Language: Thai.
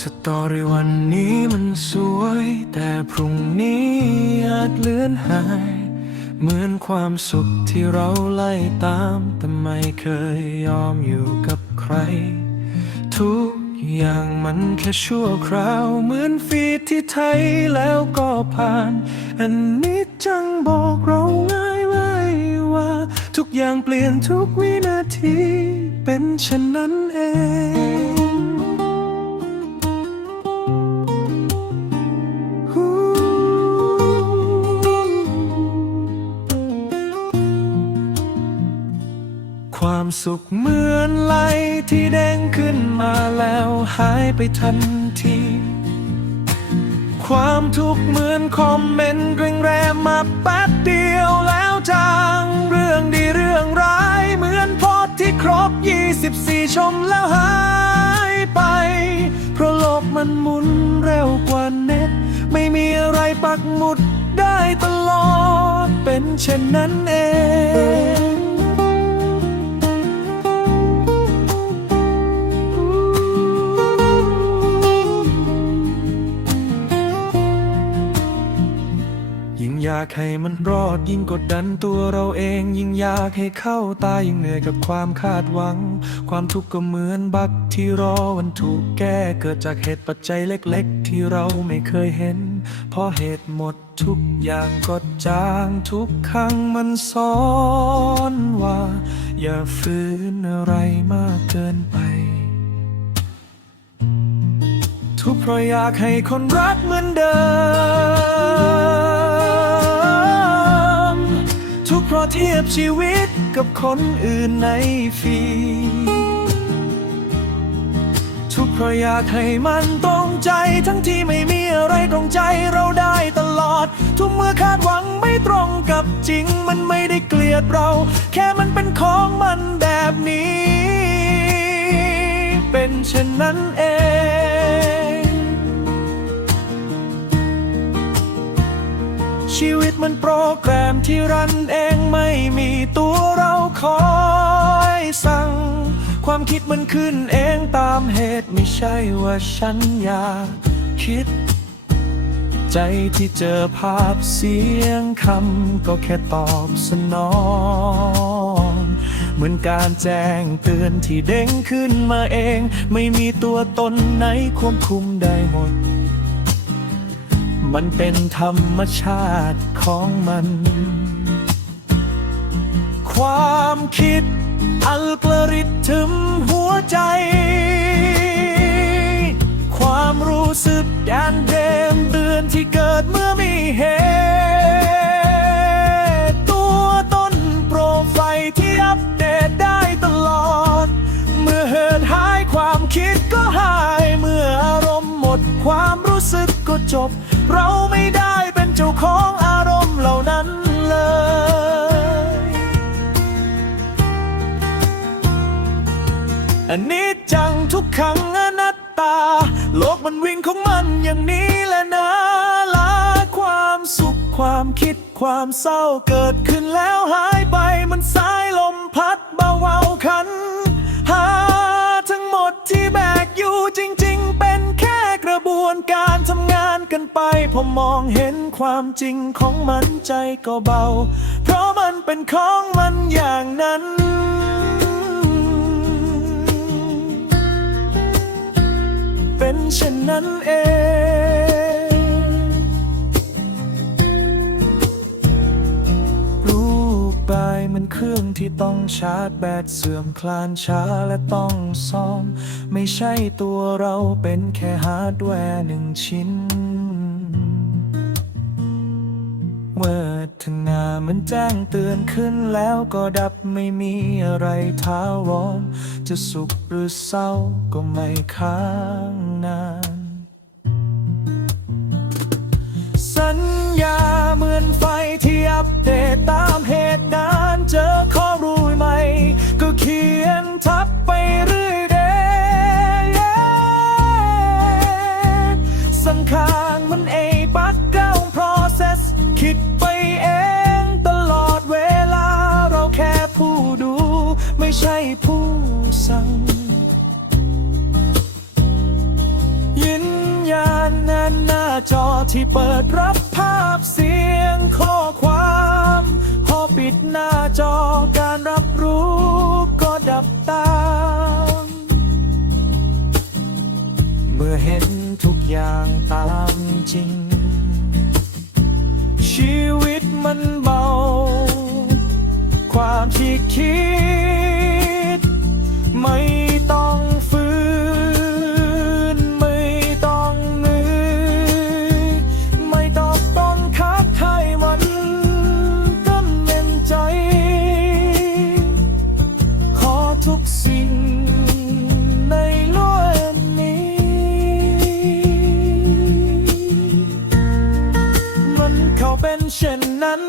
Sorry วันนี้มันสวย แต่พรุ่งนี้อาจเลือนหาย เหมือนความสุขที่เราไล่ตามแต่ไม่เคยยอมอยู่กับใคร ทุกอย่างมันแค่ชั่วคราว เหมือนฟีดที่ไทยแล้วก็ผ่าน อันนี้จังบอกเราง่ายไว้ว่า ทุกอย่างเปลี่ยนทุกวินาที เป็นเช่นนั้นเอง ความสุขเหมือนไหลที่เด้งขึ้นมาแล้วหายไปทันที ความทุกข์เหมือนคอมเมนต์แรงๆมาแป๊บเดียวแล้วจางเรื่องดีเรื่องร้ายเหมือนโพสที่ครบ 24 ชมแล้วหายไป เพราะโลกมันหมุนเร็วกว่าเน็ต ไม่มีอะไรปักหมุดได้ตลอดเป็นเช่นนั้นเองากให้มันรอดยิ่งกดดันตัวเราเอง ยิ่งอยากให้เข้าตายิ่งเหนื่อยกับความคาดหวัง ความทุกข์ก็เหมือนบักที่รอวันถูกแก้เกิดจากเหตุปัจจัยเล็กๆ ที่เราไม่เคยเห็น พอเหตุหมดทุกอย่างก็จางทุกครั้งมันสอนว่า อย่าฝืนอะไรมากเกินไปทุกเพราะอยากให้คนรักเหมือนเดิม เพราะเทียบชีวิตกับคนอื่นในฟีทุกเพราะอยากให้มันตรงใจทั้งที่ไม่มีอะไรตรงใจเราได้ตลอด ทุกเมื่อคาดหวังไม่ตรงกับจริงมันไม่ได้เกลียดเรา แค่มันเป็นของมันแบบนี้ เป็นเช่นนั้นเอง ชีวิตมันโปรแกรมที่รันเองไม่มีตัวเราคอยสั่ง ความคิดมันขึ้นเองตามเหตุไม่ใช่ว่าฉันอยากคิด ใจที่เจอภาพเสียงคำก็แค่ตอบสนองเหมือนการแจ้งเตือนที่เด้งขึ้นมาเอง ไม่มีตัวตนไหนควบคุมได้หมด มันเป็นธรรมชาติของมัน ความคิดอัลกริทึมหัวใจ ความรู้สึกแดนเดมเตือนที่เกิดเมื่อมีเหตุ ตัวต้นโปรไฟล์ที่อัปเดตได้ตลอด เมื่อเหินหายความคิดก็หาย เมื่ออารมณ์หมดความรู้สึกก็จบ เราไม่ได้เป็นเจ้าของอารมณ์เหล่านั้นเลย อันนี้จังทุกขังอนัตตา โลกมันวิ่งของมันอย่างนี้แหละนะลาความสุขความคิดความเศร้าเกิดขึ้นแล้วหายไปมันสายลมพัดเบาๆคันหาทั้งหมดที่แบกอยู่จริง ๆ เป็นแค่กระบวนการ กันไปพอมองเห็นความจริงของมันใจก็เบา เพราะมันเป็นของมันอย่างนั้นเป็นเช่นนั้นเองรูปกายมันเครื่องที่ต้องชาร์จแบตเสื่อมคลานช้าและต้องซ่อม ไม่ใช่ตัวเราเป็นแค่ฮาร์ดแวร์หนึ่งชิ้น ทนามันแจ้งเตือนขึ้นแล้วก็ดับไม่มีอะไรท้าวรจะสุขหรือเศร้าก็ไม่ค้างนาน สัญญาเหมือนไฟที่อัปเดตตามเหตุการณ์เจอข้อรู้ใหม่ ก็เขียนทับไปเรื่อยเดสังขาร ที่เปิดรับภาพเสียงข้อความพอปิดหน้าจอการรับรู้ก็ดับตามเมื่อเห็นทุกอย่างตามจริง ชีวิตมันเบา ความที่คิด เช่นนั้น